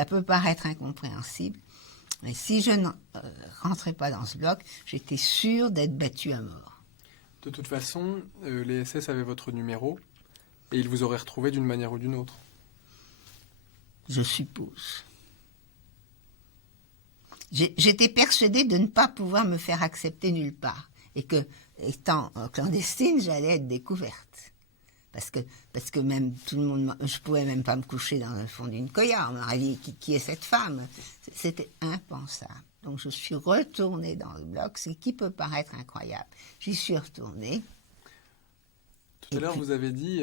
Ça peut paraître incompréhensible, mais si je ne rentrais pas dans ce bloc, j'étais sûre d'être battue à mort. De toute façon, les SS avaient votre numéro et ils vous auraient retrouvé d'une manière ou d'une autre. Je suppose. J'étais persuadée de ne pas pouvoir me faire accepter nulle part et que, étant clandestine, j'allais être découverte. Parce que même tout le monde, je pouvais même pas me coucher dans le fond d'une koya. On m'aurait dit qui est cette femme. C'était impensable. Donc je suis retournée dans le bloc, ce qui peut paraître incroyable. J'y suis retournée. Tout à l'heure, vous avez dit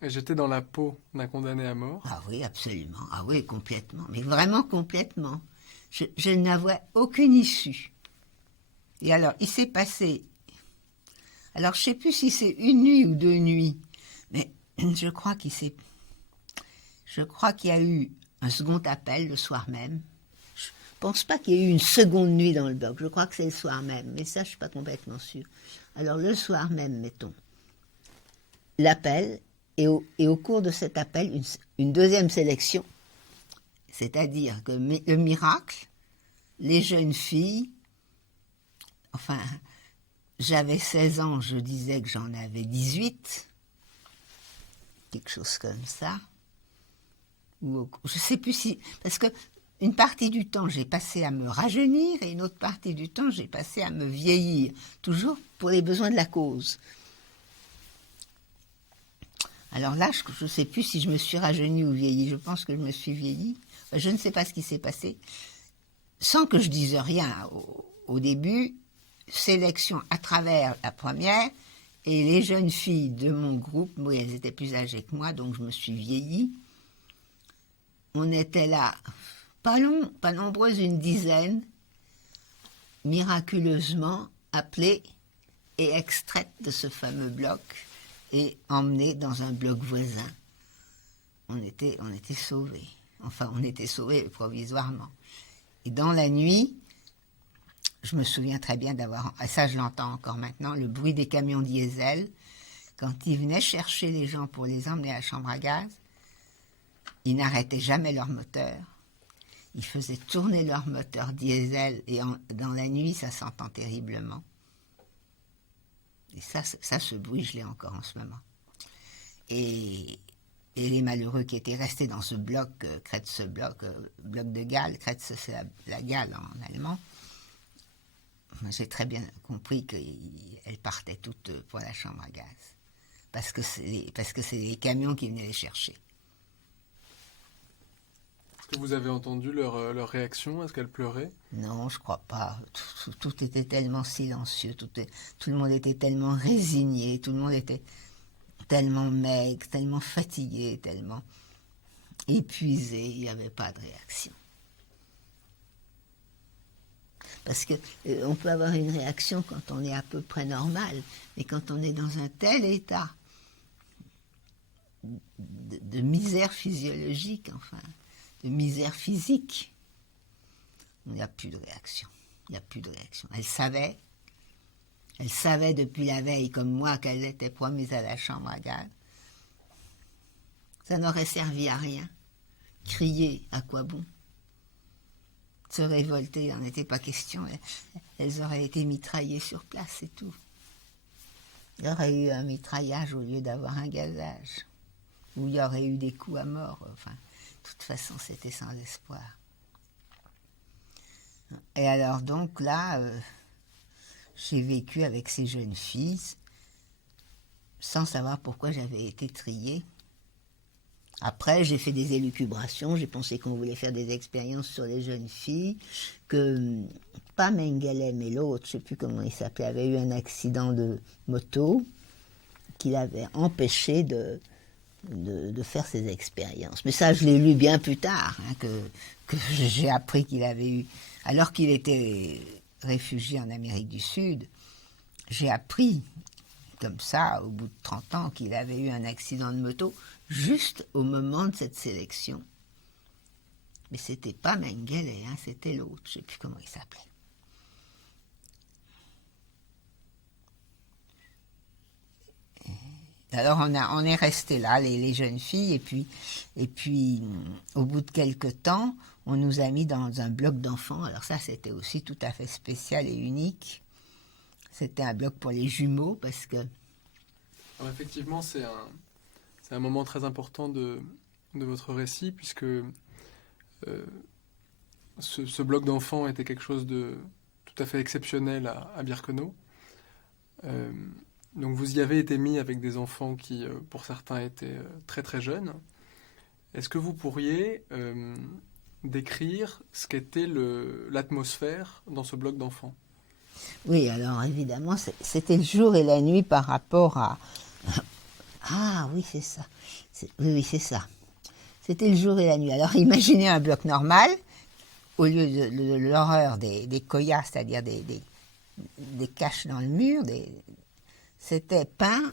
j'étais dans la peau d'un condamné à mort. Ah oui, absolument. Ah oui, complètement. Mais vraiment complètement. Je n'avais aucune issue. Et alors, il s'est passé... Alors, je ne sais plus si c'est une nuit ou 2 nuits, mais je crois qu'il y a eu un second appel le soir même. Je ne pense pas qu'il y ait eu une seconde nuit dans le bloc. Je crois que c'est le soir même, mais ça, je ne suis pas complètement sûre. Alors, le soir même, mettons, l'appel, et au cours de cet appel, une deuxième sélection. C'est-à-dire que le miracle, les jeunes filles, enfin, j'avais 16 ans, je disais que j'en avais 18, quelque chose comme ça. Ou, je ne sais plus si... Parce que une partie du temps, j'ai passé à me rajeunir et une autre partie du temps, j'ai passé à me vieillir, toujours pour les besoins de la cause. Alors là, je ne sais plus si je me suis rajeunie ou vieillie. Je pense que je me suis vieillie. Je ne sais pas ce qui s'est passé. Sans que je dise rien au début, sélection à travers la première, et les jeunes filles de mon groupe, oui, elles étaient plus âgées que moi, donc je me suis vieillie. On était là, pas nombreuses, une dizaine, miraculeusement appelées et extraites de ce fameux bloc et emmenées dans un bloc voisin. On était sauvés. Enfin, on était sauvés provisoirement. Et dans la nuit, je me souviens très bien d'avoir, ça je l'entends encore maintenant, le bruit des camions diesel, quand ils venaient chercher les gens pour les emmener à la chambre à gaz, ils n'arrêtaient jamais leur moteur. Ils faisaient tourner leur moteur diesel et dans la nuit, ça s'entend terriblement. Et ça, ce bruit, je l'ai encore en ce moment. Et les malheureux qui étaient restés dans ce bloc, bloc de Galles, Kretz, c'est la Galle en allemand, j'ai très bien compris qu'elles partaient toutes pour la chambre à gaz. Parce que c'est les camions qui venaient les chercher. Est-ce que vous avez entendu leur réaction? Est-ce qu'elles pleuraient? Non, je crois pas. Tout était tellement silencieux, tout le monde était tellement résigné, tout le monde était tellement maigre, tellement fatigué, tellement épuisé, il n'y avait pas de réaction. Parce que on peut avoir une réaction quand on est à peu près normal, mais quand on est dans un tel état de misère physiologique, enfin, de misère physique, il n'y a plus de réaction. Il n'y a plus de réaction. Elle savait depuis la veille, comme moi, qu'elle était promise à la chambre à gaz. Ça n'aurait servi à rien. Crier, à quoi bon? Se révolter, il n'en était pas question. Elles auraient été mitraillées sur place, c'est tout. Il y aurait eu un mitraillage au lieu d'avoir un gazage. Ou il y aurait eu des coups à mort. Enfin, de toute façon, c'était sans espoir. Et alors donc là, j'ai vécu avec ces jeunes filles sans savoir pourquoi j'avais été triée. Après, j'ai fait des élucubrations, j'ai pensé qu'on voulait faire des expériences sur les jeunes filles, que pas Mengele, mais l'autre, je ne sais plus comment il s'appelait, avait eu un accident de moto qui l'avait empêché de faire ces expériences. Mais ça, je l'ai lu bien plus tard, hein, que j'ai appris qu'il avait eu, alors qu'il était réfugié en Amérique du Sud, j'ai appris comme ça, au bout de 30 ans, qu'il avait eu un accident de moto juste au moment de cette sélection. Mais c'était pas Mengele, hein, c'était l'autre, je ne sais plus comment il s'appelait. Alors on est resté là, les jeunes filles, et puis au bout de quelques temps, on nous a mis dans un bloc d'enfants. Alors ça, c'était aussi tout à fait spécial et unique. C'était un bloc pour les jumeaux, parce que... Alors effectivement, c'est un moment très important de votre récit, puisque ce bloc d'enfants était quelque chose de tout à fait exceptionnel à Birkenau. Donc vous y avez été mis avec des enfants qui, pour certains, étaient très très jeunes. Est-ce que vous pourriez décrire ce qu'était l'atmosphère dans ce bloc d'enfants? Oui, alors évidemment, c'était le jour et la nuit par rapport à... Ah oui, c'est ça. Oui, c'est ça. C'était le jour et la nuit. Alors imaginez un bloc normal, au lieu de l'horreur des koyas, c'est-à-dire des caches dans le mur, c'était peint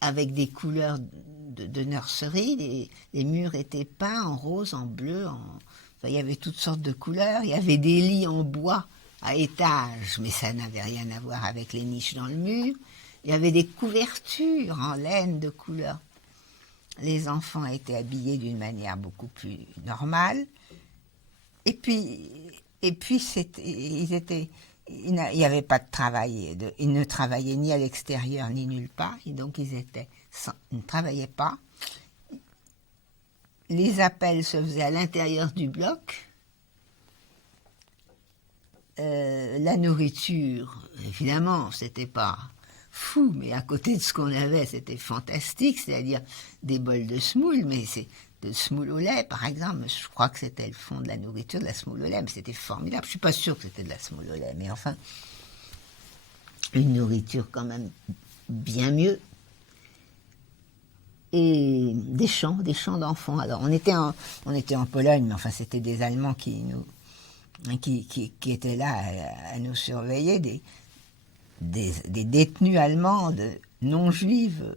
avec des couleurs de nurserie. Les murs étaient peints en rose, en bleu, enfin, il y avait toutes sortes de couleurs. Il y avait des lits en bois à étages, mais ça n'avait rien à voir avec les niches dans le mur. Il y avait des couvertures en laine de couleurs. Les enfants étaient habillés d'une manière beaucoup plus normale. Et puis il n'y avait pas de travail. Ils ne travaillaient ni à l'extérieur ni nulle part. Et donc ils ne travaillaient pas. Les appels se faisaient à l'intérieur du bloc. La nourriture, évidemment, c'était pas fou, mais à côté de ce qu'on avait, c'était fantastique, c'est-à-dire des bols de semoule, mais c'est de semoule au lait, par exemple. Je crois que c'était le fond de la nourriture, de la semoule au lait, mais c'était formidable. Je suis pas sûre que c'était de la semoule au lait, mais enfin, une nourriture quand même bien mieux. Et des chants d'enfants. Alors, on était en Pologne, mais enfin, c'était des Allemands qui étaient là à nous surveiller, des détenues allemandes non juives,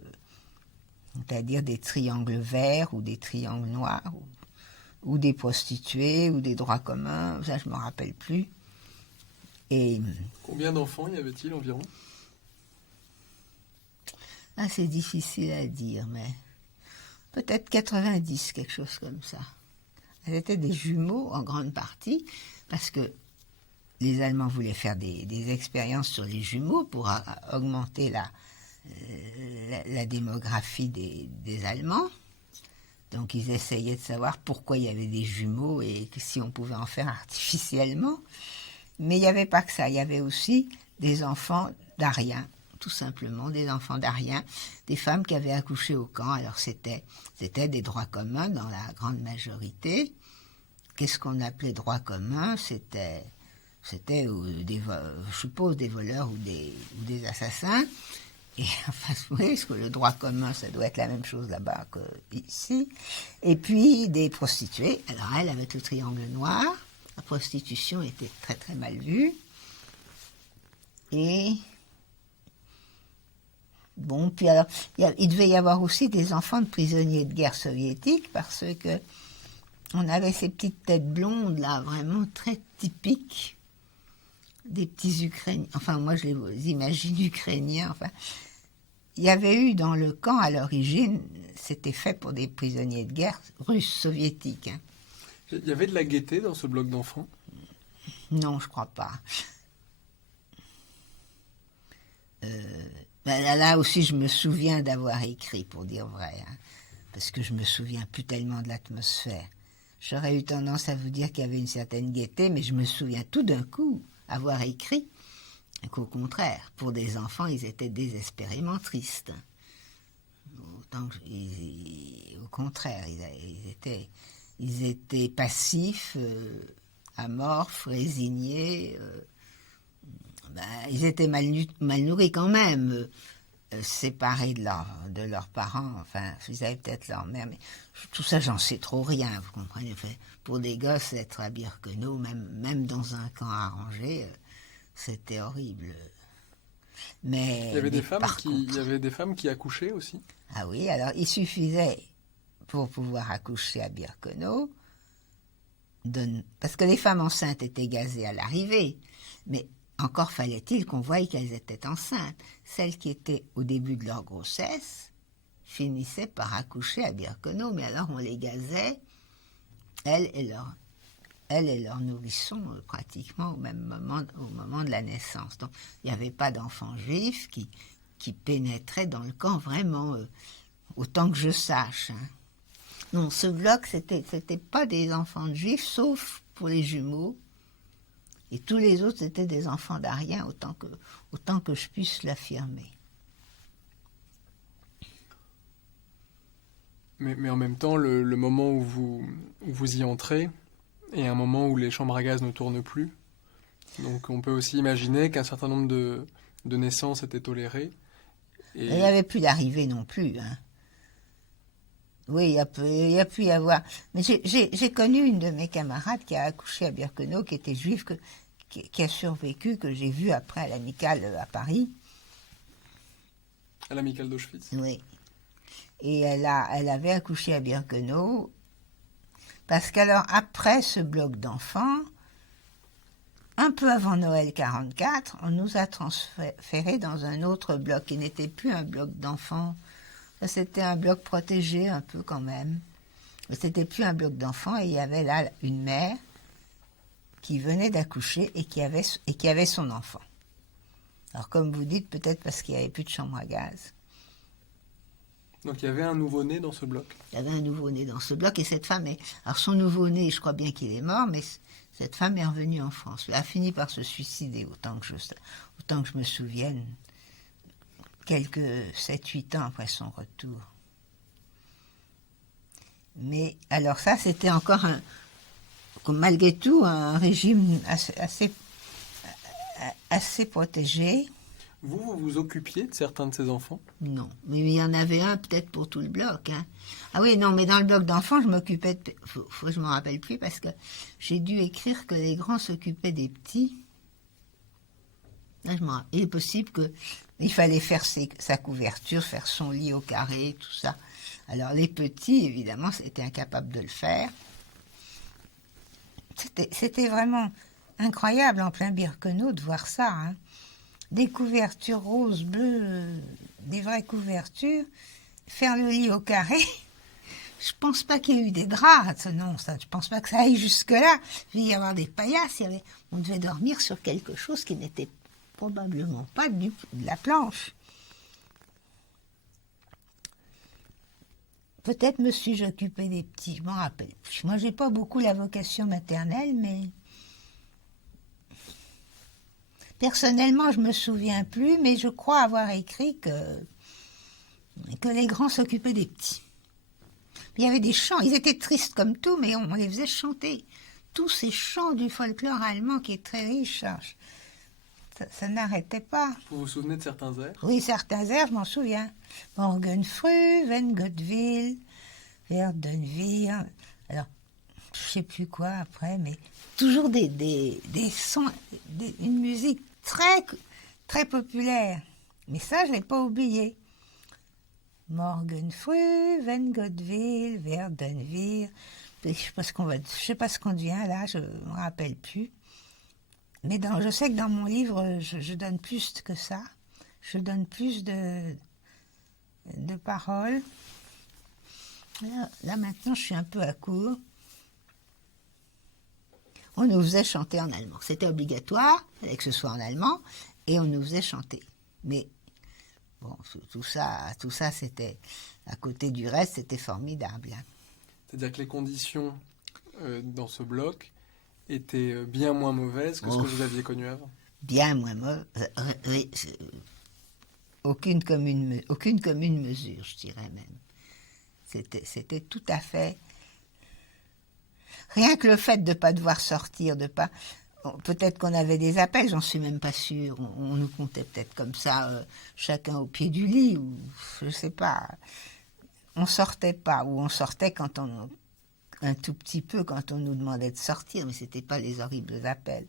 c'est-à-dire des triangles verts ou des triangles noirs, ou des prostituées, ou des droits communs, ça je ne me rappelle plus. Et combien d'enfants y avait-il environ? Ah, c'est difficile à dire, mais peut-être 90, quelque chose comme ça. Elles étaient des jumeaux en grande partie, parce que les Allemands voulaient faire des expériences sur les jumeaux pour augmenter la démographie des Allemands. Donc ils essayaient de savoir pourquoi il y avait des jumeaux et si on pouvait en faire artificiellement. Mais il n'y avait pas que ça, il y avait aussi des enfants d'Ariens, tout simplement, des enfants d'Ariens, des femmes qui avaient accouché au camp. Alors c'était des droits communs dans la grande majorité. Qu'est-ce qu'on appelait droits communs? C'était je suppose, des voleurs ou des assassins. Et enfin, oui, parce que le droit commun, ça doit être la même chose là-bas qu'ici. Et puis des prostituées. Alors elle, avec le triangle noir, la prostitution était très très mal vue. Et bon, puis alors, il devait y avoir aussi des enfants de prisonniers de guerre soviétiques, parce que on avait ces petites têtes blondes là, vraiment très typiques. Des petits Ukrainiens, enfin moi je les imagine Ukrainiens, enfin. Il y avait eu dans le camp à l'origine, c'était fait pour des prisonniers de guerre russes, soviétiques. Hein. Il y avait de la gaieté dans ce bloc d'enfants? Non, je crois pas. Là aussi je me souviens d'avoir écrit, pour dire vrai, hein, parce que je me souviens plus tellement de l'atmosphère. J'aurais eu tendance à vous dire qu'il y avait une certaine gaieté, mais je me souviens tout d'un coup avoir écrit qu'au contraire, pour des enfants, ils étaient désespérément tristes. Au contraire, ils étaient passifs, amorphes, résignés. Ils étaient mal nourris quand même, séparés de leurs parents. Enfin, ils avaient peut-être leur mère, mais tout ça, j'en sais trop rien, vous comprenez. Pour des gosses, être à Birkenau, même dans un camp arrangé, c'était horrible. Mais il y avait des femmes qui accouchaient aussi? Ah oui, alors il suffisait, pour pouvoir accoucher à Birkenau, parce que les femmes enceintes étaient gazées à l'arrivée, mais encore fallait-il qu'on voie qu'elles étaient enceintes. Celles qui étaient au début de leur grossesse, finissaient par accoucher à Birkenau, mais alors on les gazait, elles et leurs nourrissons, pratiquement au moment de la naissance. Donc il n'y avait pas d'enfants juifs qui pénétraient dans le camp vraiment, autant que je sache. Hein. Non, ce bloc, c'était pas des enfants de juifs, sauf pour les jumeaux. Et tous les autres, c'était des enfants d'Ariens, autant que je puisse l'affirmer. Mais en même temps, le moment où vous y entrez est un moment où les chambres à gaz ne tournent plus. Donc on peut aussi imaginer qu'un certain nombre de naissances étaient tolérées. Et il n'y avait plus d'arrivée non plus. Hein. Oui, il y a pu y avoir. Mais j'ai connu une de mes camarades qui a accouché à Birkenau, qui était juive, qui a survécu, que j'ai vue après à l'amicale à Paris. À l'amicale d'Auschwitz? Oui. Et elle avait accouché à Birkenau, parce qu'alors, après ce bloc d'enfants, un peu avant Noël 1944, on nous a transférés dans un autre bloc, qui n'était plus un bloc d'enfants. C'était un bloc protégé un peu quand même. Mais c'était plus un bloc d'enfants, et il y avait là une mère qui venait d'accoucher et qui avait son enfant. Alors comme vous dites, peut-être parce qu'il n'y avait plus de chambre à gaz. Donc il y avait un nouveau-né dans ce bloc? Il y avait un nouveau-né dans ce bloc, et cette femme alors son nouveau-né, je crois bien qu'il est mort, mais cette femme est revenue en France. Elle a fini par se suicider, autant que je me souvienne, quelques 7-8 ans après son retour. Mais alors ça, c'était encore malgré tout un régime assez protégé. Vous vous occupiez de certains de ces enfants? Non, mais il y en avait un peut-être pour tout le bloc. Hein. Ah oui, non, mais dans le bloc d'enfants, je m'occupais de... Faut que je m'en rappelle plus, parce que j'ai dû écrire que les grands s'occupaient des petits. Là, il est possible qu'il fallait faire sa couverture, faire son lit au carré, tout ça. Alors les petits, évidemment, étaient incapables de le faire. C'était vraiment incroyable en plein Birkenau de voir ça. Hein. Des couvertures roses, bleues, des vraies couvertures, faire le lit au carré. Je pense pas qu'il y ait eu des draps, non, je pense pas que ça aille jusque-là. Il devait y avoir des paillasses, on devait dormir sur quelque chose qui n'était probablement pas de la planche. Peut-être me suis-je occupée des petits, je m'en rappelle. Moi, j'ai pas beaucoup la vocation maternelle, mais... Personnellement, je me souviens plus, mais je crois avoir écrit que les grands s'occupaient des petits. Il y avait des chants, ils étaient tristes comme tout, mais on les faisait chanter. Tous ces chants du folklore allemand qui est très riche, ça n'arrêtait pas. Vous vous souvenez de certains airs? Oui, certains airs, je m'en souviens. Morgen früh, wenn Gott will, werden wir. Alors, je sais plus quoi après, mais toujours des sons, une musique très, très populaire. Mais ça, je ne l'ai pas oublié. Morgen früh, wenn Gott will, werden wir. Je sais pas ce qu'on devient là, je ne me rappelle plus. Mais je sais que dans mon livre, je donne plus que ça. Je donne plus de paroles. Là, maintenant, je suis un peu à court. On nous faisait chanter en allemand. C'était obligatoire, il fallait que ce soit en allemand, et on nous faisait chanter. Mais bon, tout ça, c'était, à côté du reste, c'était formidable. C'est-à-dire que les conditions dans ce bloc étaient bien moins mauvaises que ce que vous aviez connu avant? Bien moins mauvaises. Aucune commune mesure, je dirais même. C'était tout à fait... Rien que le fait de ne pas devoir sortir, peut-être qu'on avait des appels, j'en suis même pas sûre. On nous comptait peut-être comme ça, chacun au pied du lit, ou je sais pas. On sortait pas, ou on sortait un tout petit peu quand on nous demandait de sortir, mais c'était pas les horribles appels.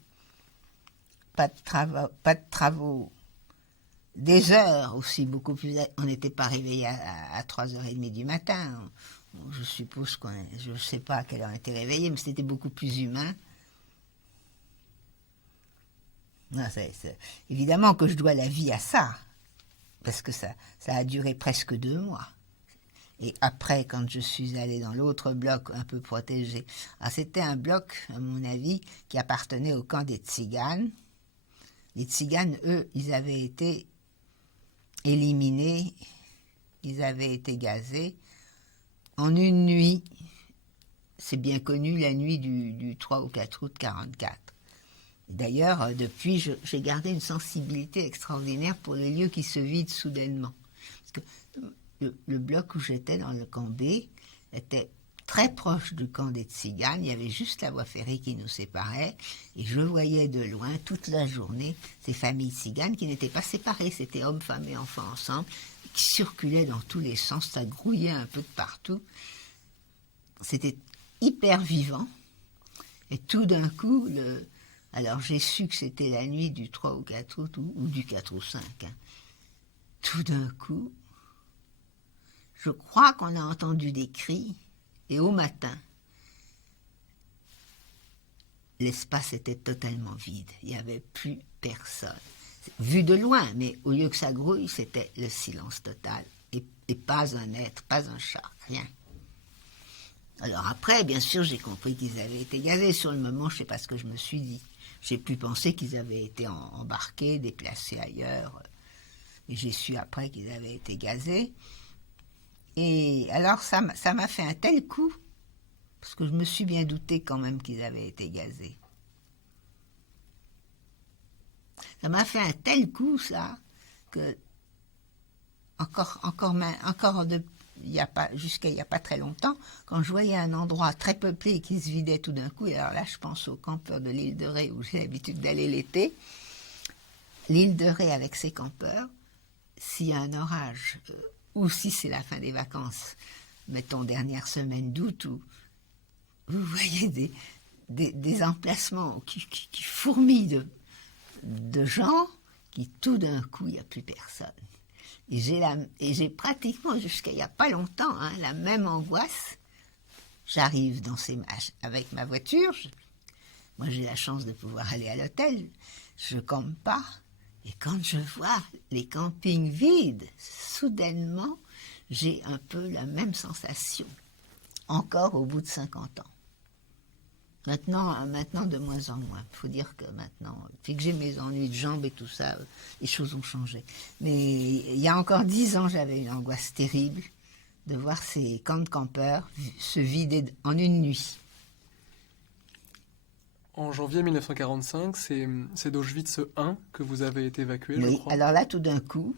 Pas de travaux. Des heures aussi, beaucoup plus. On n'était pas réveillés à 3h30 du matin. Je suppose je ne sais pas à quelle heure on était réveillés, mais c'était beaucoup plus humain. Non, évidemment que je dois la vie à ça, parce que ça a duré presque 2 mois. Et après, quand je suis allée dans l'autre bloc un peu protégé, c'était un bloc, à mon avis, qui appartenait au camp des Tziganes. Les Tziganes, eux, ils avaient été éliminés, ils avaient été gazés en une nuit. C'est bien connu, la nuit du 3 au 4 août 1944. D'ailleurs, depuis, j'ai gardé une sensibilité extraordinaire pour les lieux qui se vident soudainement. Parce que le bloc où j'étais, dans le camp B, était très proche du camp des Tziganes. Il y avait juste la voie ferrée qui nous séparait. Et je voyais de loin, toute la journée, ces familles tziganes qui n'étaient pas séparées. C'était hommes, femmes et enfants ensemble, qui circulaient dans tous les sens. Ça grouillait un peu de partout. C'était hyper vivant. Et tout d'un coup, alors j'ai su que c'était la nuit du 3 au 4 août ou du 4 au 5. Hein. Tout d'un coup, je crois qu'on a entendu des cris et au matin, l'espace était totalement vide. Il n'y avait plus personne. Vu de loin, mais au lieu que ça grouille, c'était le silence total. Et pas un être, pas un chat, rien. Alors après, bien sûr, j'ai compris qu'ils avaient été gazés. Sur le moment, je ne sais pas ce que je me suis dit. J'ai pu penser qu'ils avaient été embarqués, déplacés ailleurs. Et j'ai su après qu'ils avaient été gazés. Et alors, ça m'a fait un tel coup, parce que je me suis bien douté quand même qu'ils avaient été gazés. Ça m'a fait un tel coup, ça, que jusqu'à il n'y a pas très longtemps, quand je voyais un endroit très peuplé qui se vidait tout d'un coup, et alors là, je pense aux campeurs de l'île de Ré, où j'ai l'habitude d'aller l'été, l'île de Ré avec ses campeurs, s'il y a un orage, ou si c'est la fin des vacances, mettons dernière semaine d'août, où vous voyez des emplacements qui fourmillent de gens, qui tout d'un coup, il n'y a plus personne. Et j'ai pratiquement, jusqu'à il n'y a pas longtemps, la même angoisse. J'arrive avec ma voiture. Moi, j'ai la chance de pouvoir aller à l'hôtel. Je ne campe pas. Et quand je vois les campings vides, soudainement, j'ai un peu la même sensation. Encore au bout de 50 ans. Maintenant, de moins en moins. Il faut dire que maintenant, depuis que j'ai mes ennuis de jambes et tout ça, les choses ont changé. Mais il y a encore 10 ans, j'avais une angoisse terrible de voir ces camps de campeurs se vider en une nuit. En janvier 1945, c'est d'Auschwitz I que vous avez été évacué, oui, je crois. Alors là, tout d'un coup,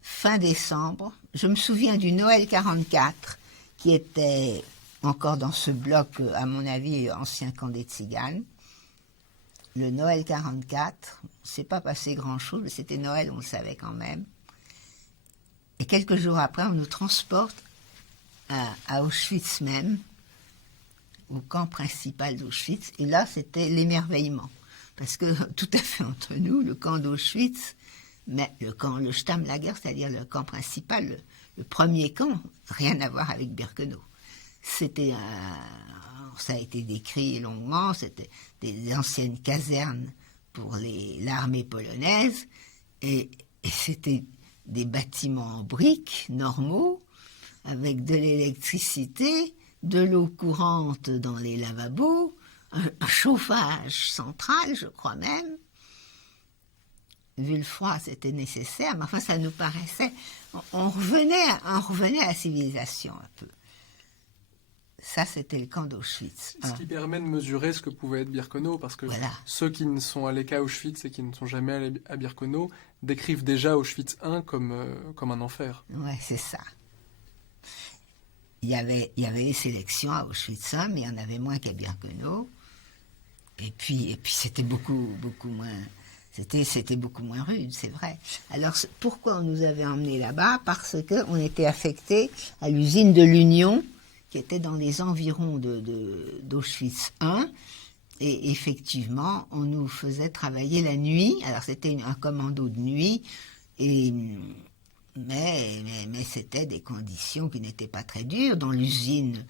fin décembre, je me souviens du Noël 44, qui était encore dans ce bloc, à mon avis, ancien camp des Tziganes. Le Noël 44, c'est pas passé grand-chose, mais c'était Noël, on le savait quand même. Et quelques jours après, on nous transporte à Auschwitz même, au camp principal d'Auschwitz. Et là, c'était l'émerveillement. Parce que, tout à fait entre nous, le camp d'Auschwitz, mais le Stammlager, c'est-à-dire le camp principal, le premier camp, rien à voir avec Birkenau. Ça a été décrit longuement, c'était des anciennes casernes pour l'armée polonaise, et c'était des bâtiments en briques normaux, avec de l'électricité, de l'eau courante dans les lavabos, un chauffage central, je crois même. Vu le froid, c'était nécessaire, mais enfin, ça nous paraissait... On revenait à la civilisation un peu. Ça, c'était le camp d'Auschwitz. Ce qui permet de mesurer ce que pouvait être Birkenau, parce que voilà. Ceux qui ne sont allés qu'à Auschwitz et qui ne sont jamais allés à Birkenau décrivent déjà Auschwitz I comme un enfer. Ouais, c'est ça. Il y avait les sélections à Auschwitz I, mais il y en avait moins qu'à Birkenau. Et puis c'était beaucoup moins... C'était beaucoup moins rude, c'est vrai. Alors, pourquoi on nous avait emmenés là-bas? Parce qu'on était affectés à l'usine de l'Union, qui était dans les environs d'Auschwitz I. Et effectivement, on nous faisait travailler la nuit. Alors, c'était un commando de nuit. Mais c'était des conditions qui n'étaient pas très dures. Dans l'usine,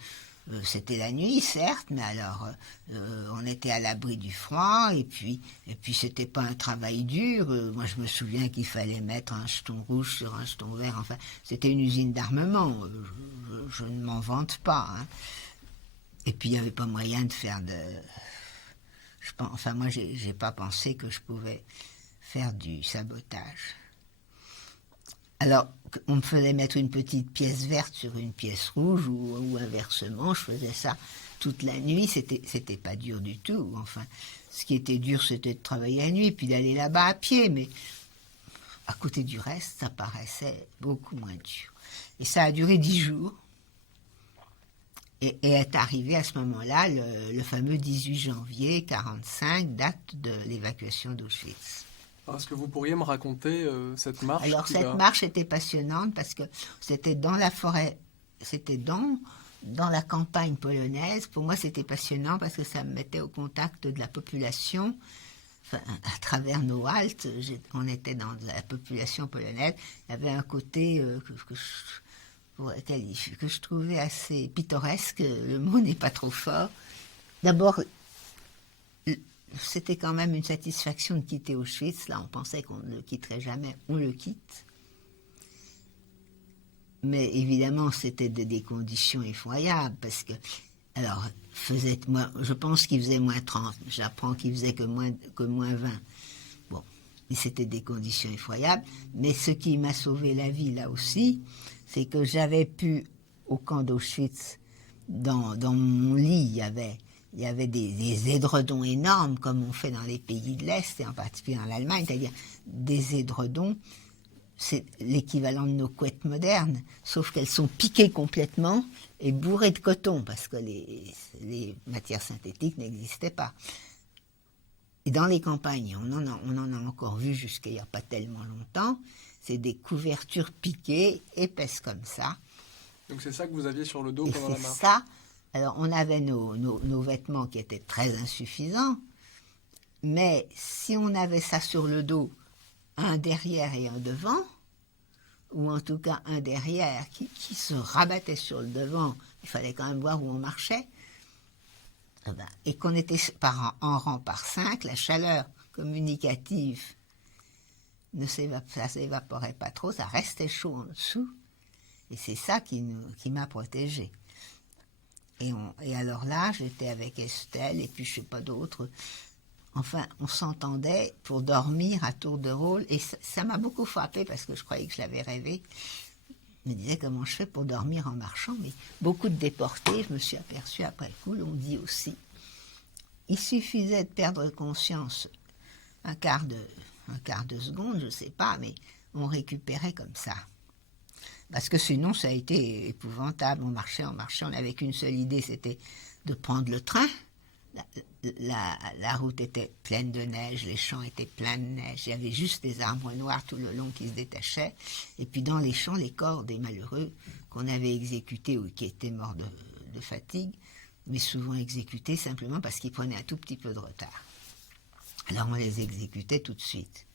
c'était la nuit, certes, mais alors on était à l'abri du froid, et puis c'était pas un travail dur. Moi, je me souviens qu'il fallait mettre un jeton rouge sur un jeton vert. Enfin, c'était une usine d'armement. Je ne m'en vante pas. Hein. Et puis, il n'y avait pas moyen de faire de... Enfin, moi, j'ai pas pensé que je pouvais faire du sabotage. Alors, on me faisait mettre une petite pièce verte sur une pièce rouge ou inversement, je faisais ça toute la nuit, c'était pas dur du tout. Enfin, ce qui était dur, c'était de travailler la nuit, puis d'aller là-bas à pied, mais à côté du reste, ça paraissait beaucoup moins dur. Et ça a duré 10 jours, et est arrivé à ce moment-là le fameux 18 janvier 1945, date de l'évacuation d'Auschwitz. Est-ce que vous pourriez me raconter cette marche? Alors cette marche était passionnante parce que c'était dans la forêt, c'était dans la campagne polonaise. Pour moi, c'était passionnant parce que ça me mettait au contact de la population. Enfin, à travers nos haltes, on était dans la population polonaise. Il y avait un côté que je trouvais assez pittoresque. Le mot n'est pas trop fort. D'abord, c'était quand même une satisfaction de quitter Auschwitz. Là, on pensait qu'on ne le quitterait jamais. On le quitte. Mais évidemment, c'était des conditions effroyables. Parce que, alors, je pense qu'il faisait moins 30. J'apprends qu'il faisait que moins 20. Bon, c'était des conditions effroyables. Mais ce qui m'a sauvé la vie, là aussi, c'est que j'avais pu, au camp d'Auschwitz, dans mon lit, il y avait des édredons énormes, comme on fait dans les pays de l'Est, et en particulier en Allemagne, c'est-à-dire des édredons, c'est l'équivalent de nos couettes modernes, sauf qu'elles sont piquées complètement et bourrées de coton, parce que les matières synthétiques n'existaient pas. Et dans les campagnes, on en a encore vu jusqu'à il n'y a pas tellement longtemps, c'est des couvertures piquées, épaisses comme ça. Donc c'est ça que vous aviez sur le dos pendant la marche? Ça. Alors, on avait nos vêtements qui étaient très insuffisants, mais si on avait ça sur le dos, un derrière et un devant, ou en tout cas un derrière qui se rabattait sur le devant, il fallait quand même voir où on marchait, et qu'on était en rang par 5, la chaleur communicative ça s'évaporait pas trop, ça restait chaud en dessous, et c'est ça qui m'a protégée. Et alors là, j'étais avec Estelle et puis je sais pas d'autres. Enfin, on s'entendait pour dormir à tour de rôle. Et ça m'a beaucoup frappé parce que je croyais que je l'avais rêvé. Je me disais comment je fais pour dormir en marchant. Mais beaucoup de déportés, je me suis aperçue après le coup, l'ont dit aussi. Il suffisait de perdre conscience un quart de seconde, je sais pas, mais on récupérait comme ça. Parce que sinon, ça a été épouvantable. On marchait, on n'avait qu'une seule idée, c'était de prendre le train. La route était pleine de neige, les champs étaient pleins de neige. Il y avait juste des arbres noirs tout le long qui se détachaient. Et puis dans les champs, les corps des malheureux qu'on avait exécutés ou qui étaient morts de fatigue, mais souvent exécutés simplement parce qu'ils prenaient un tout petit peu de retard. Alors on les exécutait tout de suite.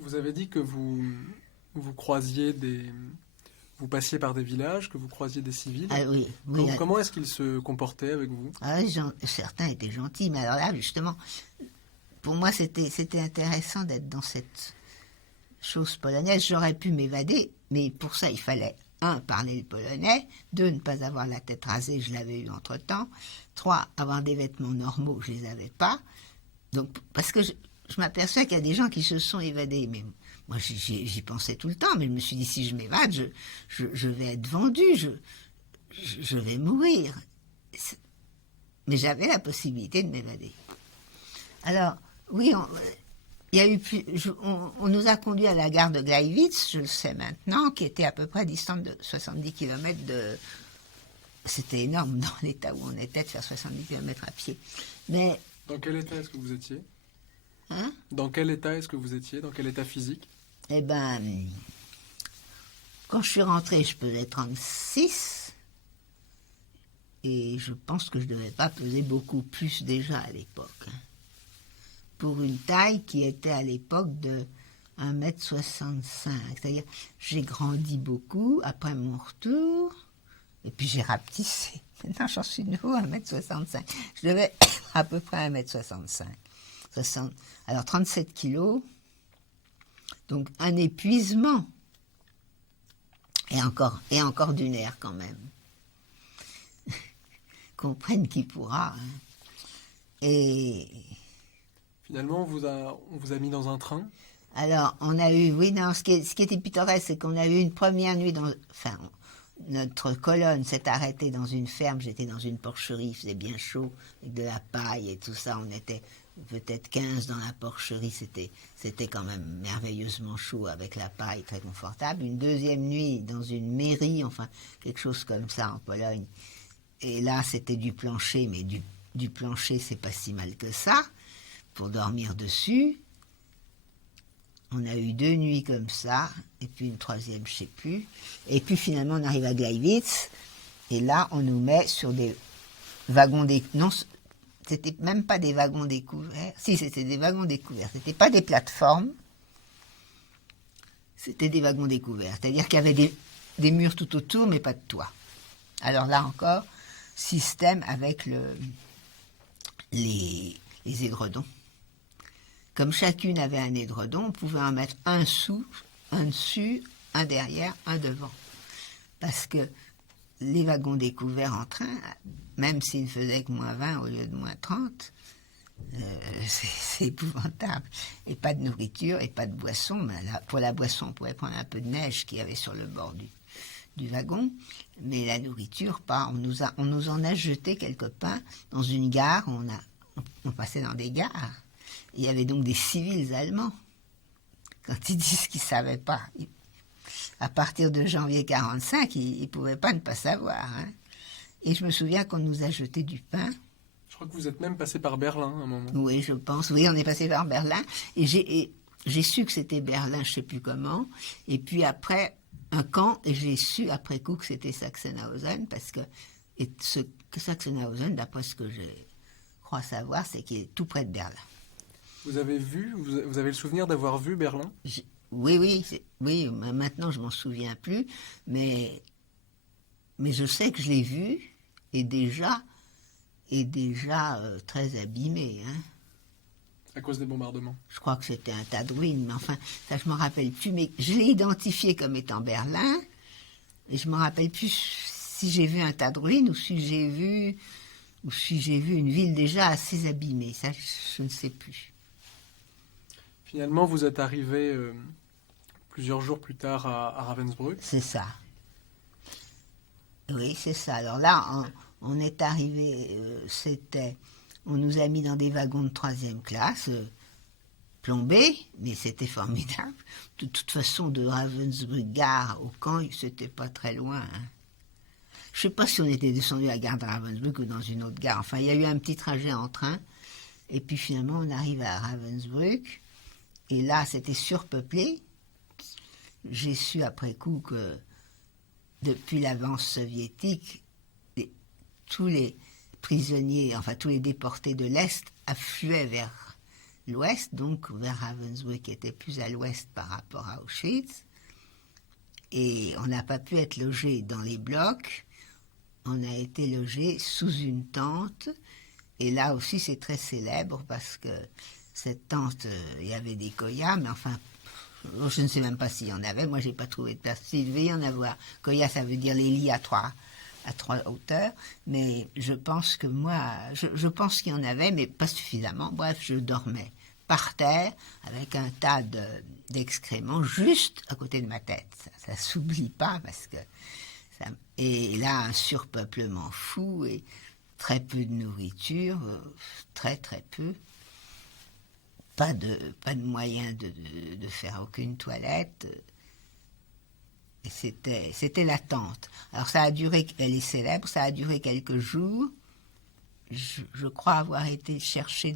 Vous avez dit que vous croisiez vous passiez par des villages, que vous croisiez des civils. Ah oui. Comment est-ce qu'ils se comportaient avec vous? Certains étaient gentils, mais alors là, justement, pour moi, c'était intéressant d'être dans cette chose polonaise. J'aurais pu m'évader, mais pour ça, il fallait, 1, parler le polonais, 2, ne pas avoir la tête rasée, je l'avais eu entre-temps, 3, avoir des vêtements normaux, je les avais pas. Donc, parce que je m'aperçois qu'il y a des gens qui se sont évadés, mais moi, j'y pensais tout le temps, mais je me suis dit, si je m'évade, je vais être vendu, je vais mourir. Mais j'avais la possibilité de m'évader. Alors, oui, on nous a conduits à la gare de Gleiwitz, je le sais maintenant, qui était à peu près distante de 70 km de... C'était énorme dans l'état où on était de faire 70 km à pied. Mais... Dans quel état est-ce que vous étiez? Hein? Dans quel état est-ce que vous étiez? Dans quel état physique? Eh ben, quand je suis rentrée, je pesais 36. Et je pense que je ne devais pas peser beaucoup plus déjà à l'époque. Pour une taille qui était à l'époque de 1,65 m. C'est-à-dire, j'ai grandi beaucoup après mon retour. Et puis j'ai rapetissé. Maintenant, j'en suis de nouveau à 1m65. Je devais à peu près 1m65. 60, alors 37 kilos. Donc un épuisement. Et encore du nerf quand même. Comprenne qui pourra. Hein. Et Finalement, on vous a mis dans un train. alors, on a eu, oui, non, ce qui était pittoresque, c'est qu'on a eu une première nuit notre colonne s'est arrêtée dans une ferme, j'étais dans une porcherie, il faisait bien chaud, avec de la paille et tout ça, on était peut-être 15 dans la porcherie, c'était quand même merveilleusement chaud avec la paille, très confortable. Une deuxième nuit dans une mairie, enfin, quelque chose comme ça en Pologne, et là, c'était du plancher, mais du plancher, c'est pas si mal que ça, pour dormir dessus. On a eu 2 nuits comme ça, et puis une troisième, je ne sais plus. Et puis finalement, on arrive à Gleiwitz, et là, on nous met sur des wagons non, c'était même pas des wagons découverts. Si, c'était des wagons découverts. C'était pas des plateformes, c'était des wagons découverts. C'est-à-dire qu'il y avait des murs tout autour, mais pas de toit. Alors là encore, système avec les édredons. Comme chacune avait un édredon, on pouvait en mettre un sous, un dessus, un derrière, un devant. Parce que les wagons découverts en train, même s'ils faisaient que -20 au lieu de -30, c'est épouvantable. Et pas de nourriture et pas de boisson. Mais là, pour la boisson, on pouvait prendre un peu de neige qu'il y avait sur le bord du wagon. Mais la nourriture, pas. On nous en a jeté quelques pains dans une gare. On passait dans des gares. Il y avait donc des civils allemands. Quand ils disent qu'ils ne savaient pas, à partir de janvier 1945, ils ne pouvaient pas ne pas savoir. Hein. Et je me souviens qu'on nous a jeté du pain. Je crois que vous êtes même passé par Berlin à un moment. Oui, je pense. Oui, on est passé par Berlin. Et j'ai su que c'était Berlin, je ne sais plus comment. Et puis après, un camp, et j'ai su après coup que c'était Sachsenhausen, parce que Sachsenhausen, d'après ce que je crois savoir, c'est qu'il est tout près de Berlin. Vous avez le souvenir d'avoir vu Berlin? Oui, maintenant je m'en souviens plus, mais je sais que je l'ai vu, et déjà très abîmé. Hein. À cause des bombardements? Je crois que c'était un tas de ruines, mais enfin, ça je m'en rappelle plus, mais je l'ai identifié comme étant Berlin, et je m'en rappelle plus si j'ai vu un tas de ruines, ou si j'ai vu une ville déjà assez abîmée, ça je ne sais plus. Finalement, vous êtes arrivé plusieurs jours plus tard à Ravensbrück. C'est ça. Oui, c'est ça. Alors là, on est arrivé, on nous a mis dans des wagons de 3e classe, plombés, mais c'était formidable. De toute façon, de Ravensbrück gare au camp, c'était pas très loin. Hein. Je ne sais pas si on était descendu à la gare de Ravensbrück ou dans une autre gare. Enfin, il y a eu un petit trajet en train, et puis finalement, on arrive à Ravensbrück. Et là, c'était surpeuplé. J'ai su après coup que depuis l'avance soviétique, tous les prisonniers, enfin tous les déportés de l'Est affluaient vers l'Ouest, donc vers Ravensbrück qui était plus à l'Ouest par rapport à Auschwitz. Et on n'a pas pu être logé dans les blocs, on a été logé sous une tente. Et là aussi, c'est très célèbre parce que cette tente, il y avait des koyas, mais enfin, je ne sais même pas s'il y en avait. Moi, je n'ai pas trouvé de place. Il devait y en avoir. Koya, ça veut dire les lits à trois hauteurs. Mais je pense que moi, je pense qu'il y en avait, mais pas suffisamment. Bref, je dormais par terre avec un tas d'excréments juste à côté de ma tête. Ça s'oublie pas parce que... Et là, un surpeuplement fou et très peu de nourriture, très très peu. Pas de moyen de faire aucune toilette. Et c'était la tente. Alors ça a duré, elle est célèbre, ça a duré quelques jours. Je crois avoir été chercher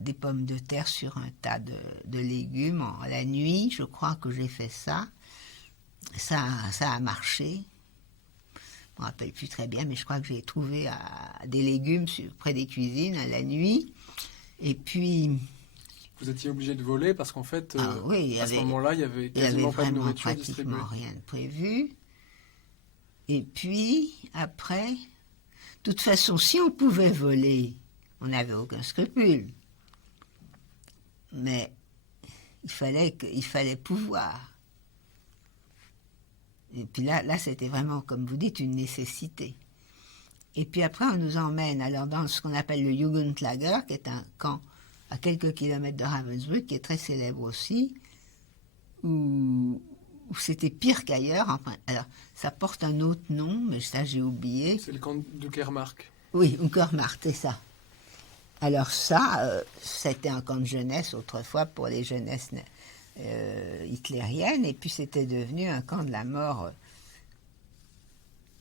des pommes de terre sur un tas de légumes la nuit. Je crois que j'ai fait ça. Ça a marché. Je ne me rappelle plus très bien, mais je crois que j'ai trouvé des légumes près des cuisines la nuit. Et puis... Vous étiez obligé de voler parce qu'en fait, oui, à ce moment-là, il n'y avait quasiment pas de nourriture distribuée. Il n'y avait pratiquement rien de prévu. Et puis, après, de toute façon, si on pouvait voler, on n'avait aucun scrupule. Mais il fallait pouvoir. Et puis là, c'était vraiment, comme vous dites, une nécessité. Et puis après, on nous emmène alors dans ce qu'on appelle le Jugendlager, qui est un camp à quelques kilomètres de Ravensbrück, qui est très célèbre aussi, où c'était pire qu'ailleurs. Enfin, alors, ça porte un autre nom, mais ça, j'ai oublié. C'est le camp de Kermark. Oui, Uckermark, c'est ça. Alors ça, c'était un camp de jeunesse autrefois pour les jeunesses hitlériennes, et puis c'était devenu un camp de la mort.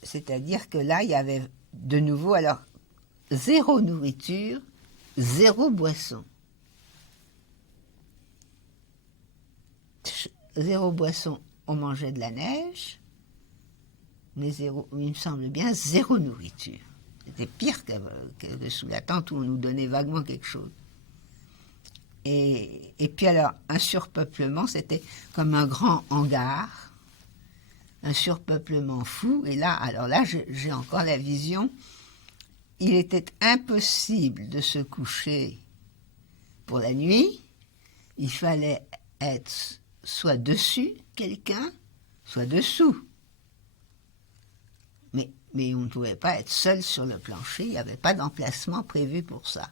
C'est-à-dire que là, il y avait de nouveau, alors, zéro nourriture, zéro boisson. Zéro boisson, on mangeait de la neige, mais zéro, il me semble bien, zéro nourriture. C'était pire que sous la tente où on nous donnait vaguement quelque chose. Et puis alors, un surpeuplement, c'était comme un grand hangar, un surpeuplement fou. Et là, alors là, j'ai encore la vision. Il était impossible de se coucher pour la nuit. Il fallait être soit dessus quelqu'un, soit dessous. Mais on ne pouvait pas être seul sur le plancher, il n'y avait pas d'emplacement prévu pour ça.